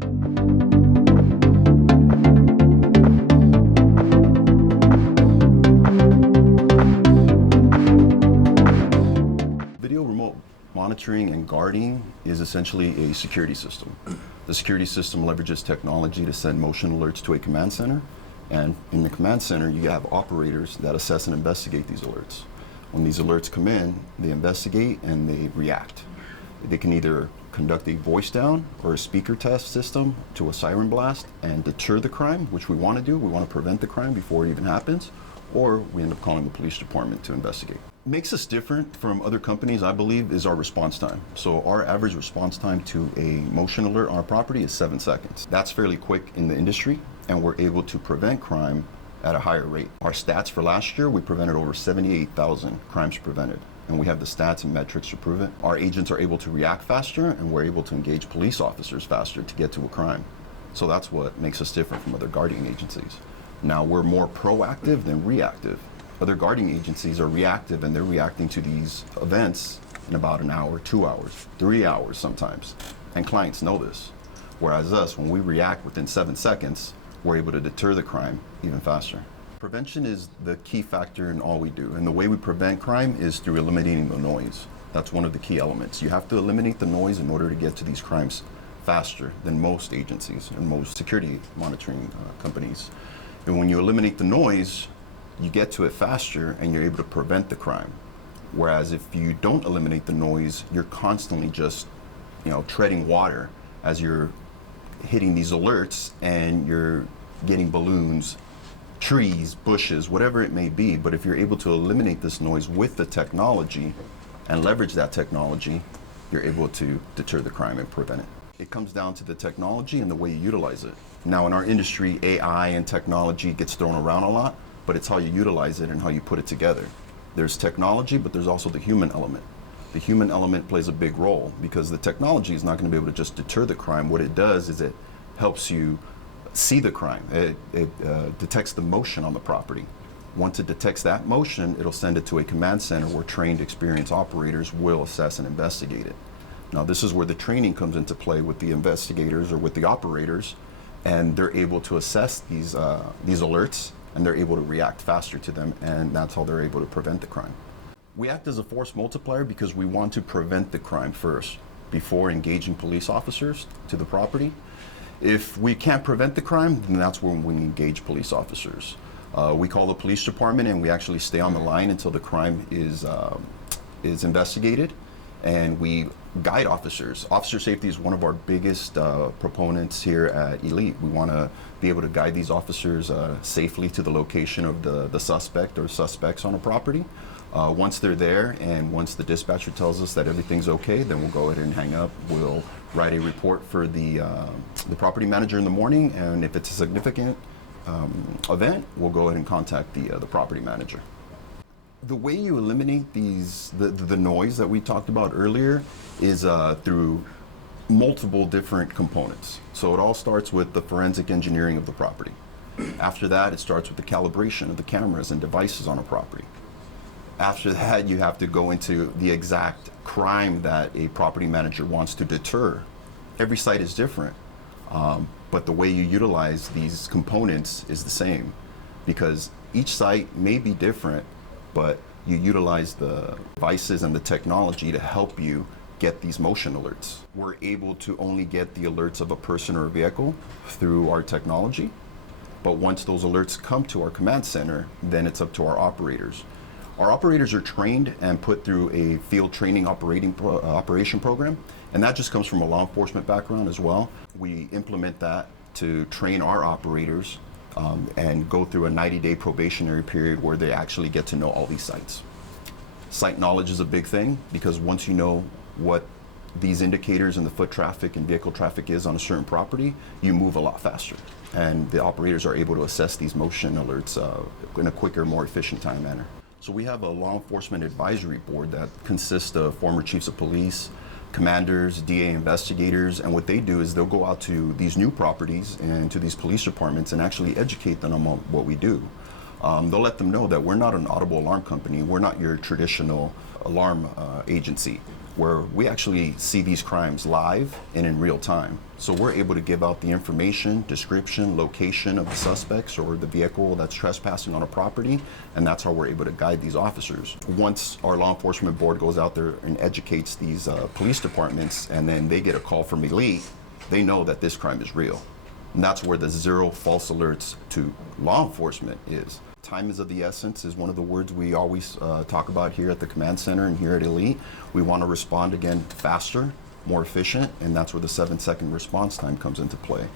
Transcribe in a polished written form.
Video remote monitoring and guarding is essentially a security system. The security system leverages technology to send motion alerts to a command center, and in the command center you have operators that assess and investigate these alerts. When these alerts come in, they investigate and they react. They can either conduct a voice down or a speaker test system to a siren blast and deter the crime, which we want to do. We want to prevent the crime before it even happens, or we end up calling the police department to investigate. Makes us different from other companies, I believe, is our response time. So our average response time to a motion alert on a property is 7 seconds. That's fairly quick in the industry, and we're able to prevent crime at a higher rate. Our stats for last year, we prevented over 78,000 crimes prevented, and we have the stats and metrics to prove it. Our agents are able to react faster, and we're able to engage police officers faster to get to a crime. So that's what makes us different from other guarding agencies. Now, we're more proactive than reactive. Other guarding agencies are reactive, and they're reacting to these events in about an hour, 2 hours, 3 hours sometimes. And clients know this. Whereas us, when we react within 7 seconds, we're able to deter the crime even faster. Prevention is the key factor in all we do. And the way we prevent crime is through eliminating the noise. That's one of the key elements. You have to eliminate the noise in order to get to these crimes faster than most agencies and most security monitoring companies. And when you eliminate the noise, you get to it faster and you're able to prevent the crime. Whereas if you don't eliminate the noise, you're constantly just, treading water as you're hitting these alerts, and you're getting balloons, trees, bushes, whatever it may be. But if you're able to eliminate this noise with the technology and leverage that technology, you're able to deter the crime and prevent it. It comes down to the technology and the way you utilize it. Now, in our industry, AI and technology gets thrown around a lot, but it's how you utilize it and how you put it together. There's technology, but there's also the human element. The human element plays a big role because the technology is not going to be able to just deter the crime. What it does is it helps you see the crime. It detects the motion on the property. Once it detects that motion, it'll send it to a command center where trained, experienced operators will assess and investigate it. Now, this is where the training comes into play with the investigators or with the operators, and they're able to assess these alerts, and they're able to react faster to them, and that's how they're able to prevent the crime. We act as a force multiplier because we want to prevent the crime first before engaging police officers to the property. If we can't prevent the crime, then that's when we engage police officers. We call the police department, and we actually stay on the line until the crime is investigated, and we guide officers. Officer safety is one of our biggest proponents here at Elite. We want to be able to guide these officers safely to the location of the suspect or suspects on a property. Once they're there, and once the dispatcher tells us that everything's okay, then we'll go ahead and hang up. We'll write a report for the property manager in the morning, and if it's a significant event, we'll go ahead and contact the property manager. The way you eliminate the noise that we talked about earlier is through multiple different components. So it all starts with the forensic engineering of the property. After that, it starts with the calibration of the cameras and devices on a property. After that, you have to go into the exact crime that a property manager wants to deter. Every site is different, but the way you utilize these components is the same, because each site may be different, but you utilize the devices and the technology to help you get these motion alerts. We're able to only get the alerts of a person or a vehicle through our technology, but once those alerts come to our command center, then it's up to our operators. Our operators are trained and put through a field training operation program, and that just comes from a law enforcement background as well. We implement that to train our operators and go through a 90-day probationary period where they actually get to know all these sites. Site knowledge is a big thing, because once you know what these indicators and the foot traffic and vehicle traffic is on a certain property, you move a lot faster. And the operators are able to assess these motion alerts in a quicker, more efficient time manner. So we have a law enforcement advisory board that consists of former chiefs of police, commanders, DA investigators, and what they do is they'll go out to these new properties and to these police departments and actually educate them on what we do. They'll let them know that we're not an audible alarm company. We're not your traditional alarm agency. where we actually see these crimes live and in real time. So we're able to give out the information, description, location of the suspects or the vehicle that's trespassing on a property, and that's how we're able to guide these officers. Once our law enforcement board goes out there and educates these police departments, and then they get a call from Elite, they know that this crime is real. And that's where the zero false alerts to law enforcement is. Time is of the essence is one of the words we always talk about here at the command center and here at Elite. We want to respond again faster, more efficient, and that's where the 7-second response time comes into play.